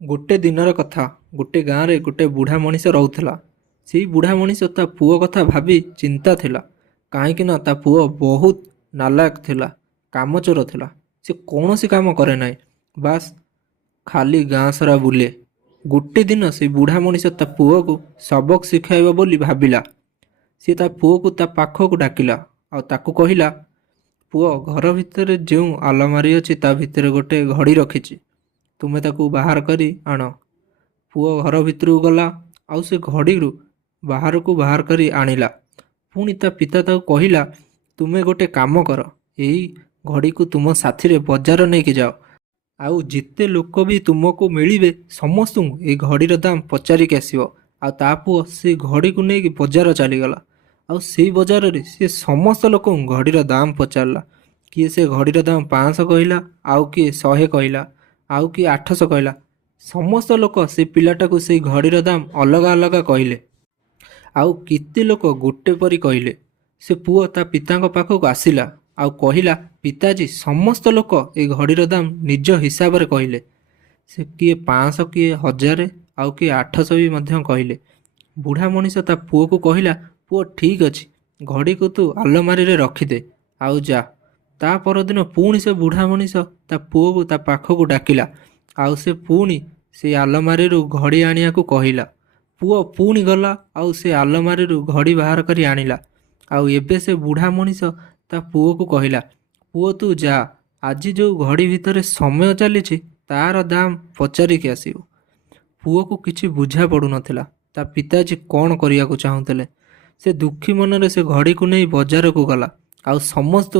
गोटे दिनर कथा गोटे गाँव में गोटे बुढ़ा मनीष रोला। से बुढ़ा मनीष ता पुओ कथा भाभी चिंता थिला। कहीं ता पुओ बहुत नालायक थिला, कामचोर थिला। से कौन सी काम करे ना, बास खाली गाँ सारा बुले। गोटे दिन से बुढ़ा मनीष ता पुओ को सबक शिखाइब बोली भाविला। सी ता पुओ को ता पाखक डाकिला और ताकू कहिला, पुओ घर भितर जो आलमारी अच्छी ता भितर गोटे घड़ी रखी, तुमे ताकू बाहर करी आण। पुओ घर भितर गला आउ से घड़ी बाहर को बाहर करी आनिला। पुणी ता पिता ताकू कहिला, तुमे गोटे काम कर, यही घड़ी को तुम साथी रे बजार नहीं जाओ, आउ जिते लोक भी तुमको मिलिबे समस्त ये घड़ीर दाम पचारिक आसो। आ ता पुओ से घड़ी को नहीं बजार चलीगला। आउ से बजार रे से समस्त लोक घड़ीर दाम पचारला। किए से घड़ीर दाम 500 कहला, आउ किए 100 कहला, आउ किए 800 कहला। समस्त लोक से पिलाटा को से घड़ीर दाम अलग अलग कहले। आउ किते लोक गोटे परी कहले। से पुओ ता पिता पाखक आसिला आउ कहिला, पिताजी समस्त लोक ए घड़ीर दाम निज हिसाब रे कहले। से किए 500 किए 1000 आउ किए 800 भी मध्य कहले। बुढ़ा मनीष ता पुओ को कहिला, पुओ ठीक अच्छी, घड़ी को तू आलमारी रे रखिदे आउ जा। ता परदिन पुणी से बुढ़ा मनीष ता पुओ को ता पाखक डाकिला आउ से पुणी से आलमारी घड़ी आनिया को कहिला। पुओ पुणी गला आउ से आलमारी घड़ी बाहर करी आनिला। आउ एबे से बुढ़ा मनीष ता पुओ को कहिला, पुओ तू जा, आज जो घड़ी भितर समय चली तार दाम पचारिक आसियो। पुओ को किछि बुझा पड़ू नथिला ता पिताजी कौन करिया को चाहुतले। से दुखी मनरे से घड़ी को नहीं बजार को गला आउ समस्त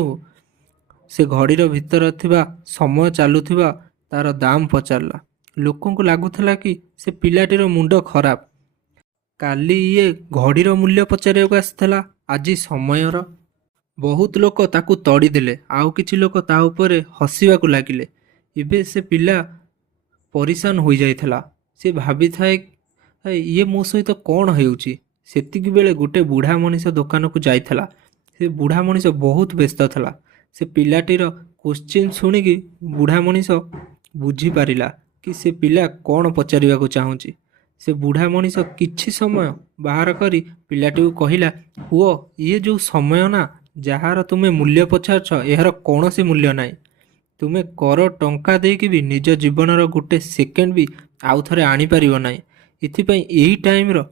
से घड़ीर भितर थिबा समय चलुथिबा तार दाम पचारला। लोकों को लगुला कि से पिलाटीर मुंड खराब, काली ये घड़ीर मूल्य पचारिया को आसला, आज समयर। बहुत लोक ताकू तड़ी देले, आउ किछि लोक ता उपरे हसिबा को लागिले। इबे से पिला परिशान हो जाइथला। से भाभी थाए ये मो सहित कौन होउची। सेतिक बेले गोटे बुढ़ा मनीष दुकान को जाइथला। से बुढ़ा मनीष बहुत व्यस्त थला। से पिलाटीर क्वेश्चन शुणिकी बुढ़ा मनीष बुझी पारिला कि से पिला कौन पचारिबा को चाहूची। से बुढ़ा मनीष किछि समय बाहर करी पिलाटी को कहिला, पुओ ये जो समय ना जार तुमे मूल्य पचारछ यार कौन सी मूल्य नाई। तुमे कर टंका देकी भी निज जीवनर गोटे सेकेंड भी आउ थरे आनी परिबो नाई। इथिपई एही टाइम रो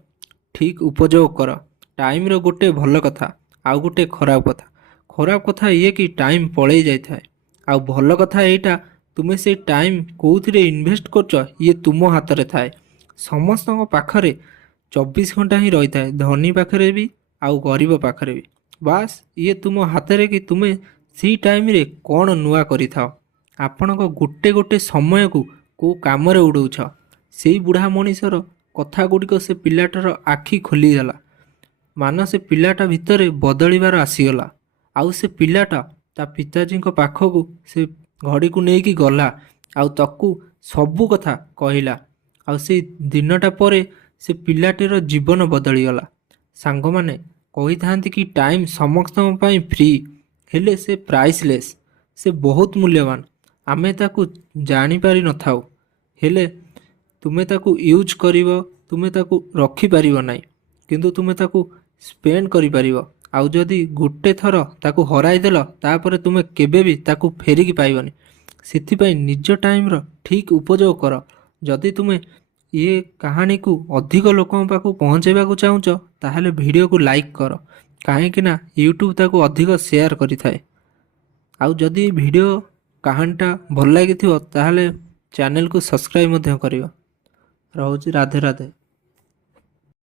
ठीक उपयोग कर। टाइम रो गोटे भल कथा आउ गोटे खराब कथा। खराब कथा ये कि टाइम पड़े जाए थाए, आउ भल कथा एटा तुमे से टाइम कोउथिरे इन्वेस्ट करछ ये तुम हाथ रे थाए। समस्त पाखरे 24 घंटा ही रही थाए, धनी पाखरे भी आउ गरीब पाखरे भी। बास ये तुम हाथ रे कि तुमे सी टाइम रे कौन नुआ करि थाओ। आपण को गोटे गोटे समय को काम रे उड़ौछ। सेई बुढ़ा मनीषर कथा गुड़िक से पिलाटार आखि खोलीगला। मान से पिलाटा भितर बदलिबार आसीगला। आउ से पिलाटा ता पिताजी पाखक से घड़ी को लेकिन गला आउ ताकू सबू कथा कहला। आउ से दिनटा परे से पिलाटीर जीवन बदलीगला। सांग माने कही था कि टाइम समस्त फ्री, हेले से प्राइसलेस, से बहुत मूल्यवान। आमे ताकू जानी पारि न थाउ, हेले तुमे ताकू यूज करिवो, तुमे ताकू रखी पारिबो नाही, किंतु तुमे ताकू स्पेंड करि पारिबो। आउ जदि गोटे थर ताकू हराई देल तापर तुमे केबे भी ताकू फेरिकी पाइबनी। सिथिपाई निज टाइम रो ठीक उपयोग कर। जदि तुमे ये कहानी को अधिक लोकों पाखु पहुँचेबा को चाहूच ताहले वीडियो को लाइक कर, कहीं ना यूट्यूब ताकू अधिक शेयर करि थाए। आउ जदि वीडियो कहानीटा भल लगी ताहले चैनल को सब्सक्राइब मध्य करियो। रहूची राधे राधे।